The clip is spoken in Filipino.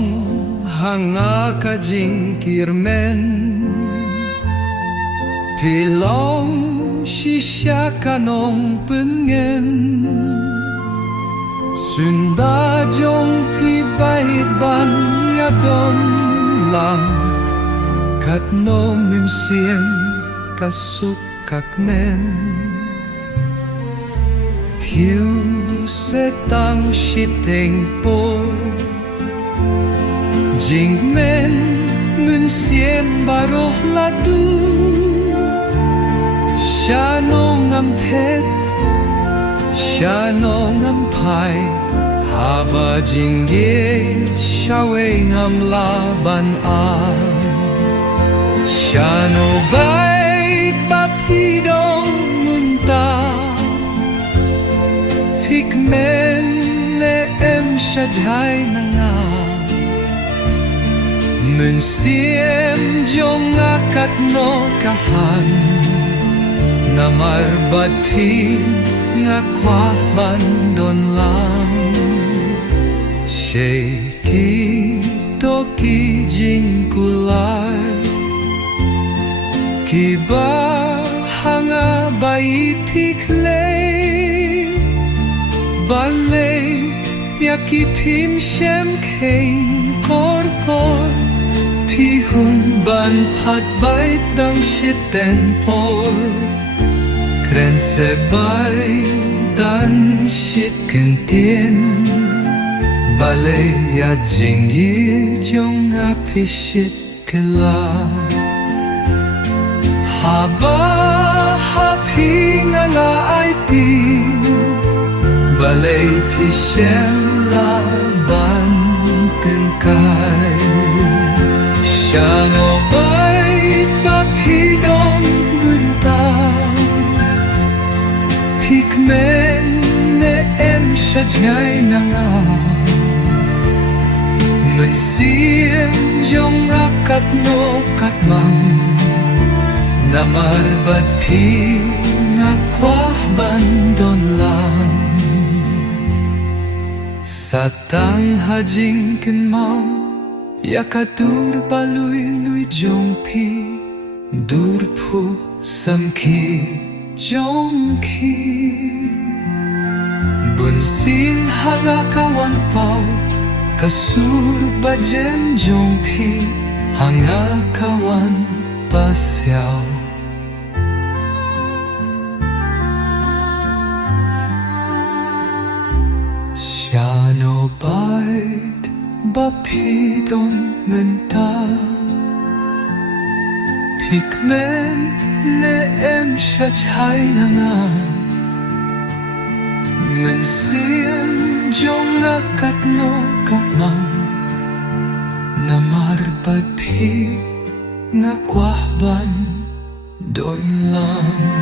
Pilong hanga kajing kirmen, Pilong shisha kanong pengen, Sunda jong pi bahit ban yadon lang, Kat no mimsiem kasukak men. Piu setang shiteng po, Jing men mimsiem baroh ladu, Siya nong ampet, siya nong ampai, Haba jinggit Shaei ngam laban an. Siya no bait papidong munta, Fikmen ne em siya jay na nga, Mensiem jong akat no kahan, Namarbad pi nga kwa bandon lang. Shaei kito ki jing kulay, Kiba hanga bait piklay, Balay yakipim shem kain korkor, Pihun ban pat bait dang shiten por, Kren se bay dan shit kentien, Balay ya jingyi jong api shit kila. Haba hapi ngala ay ti, Balay pishem laban kenkay. Siya no bait papidong bunta, Pikmen ne em siya jay na nga, Mensiem jong akat no katmang, Namarbad pi nga kwa bandon lang. Satang hajing kenmao, Yakadur baluy luy jong pi, Durpu samki jong ki, Bunsin hanga kawan pao, Kasur bajem jong pi, Hanga kawan pasyaw. Siya no bait bapidon menta, Pikmen ne em siya jay na nga, Mensiem jong akat no kamang, Namarbad pi nga kwa bandon lang.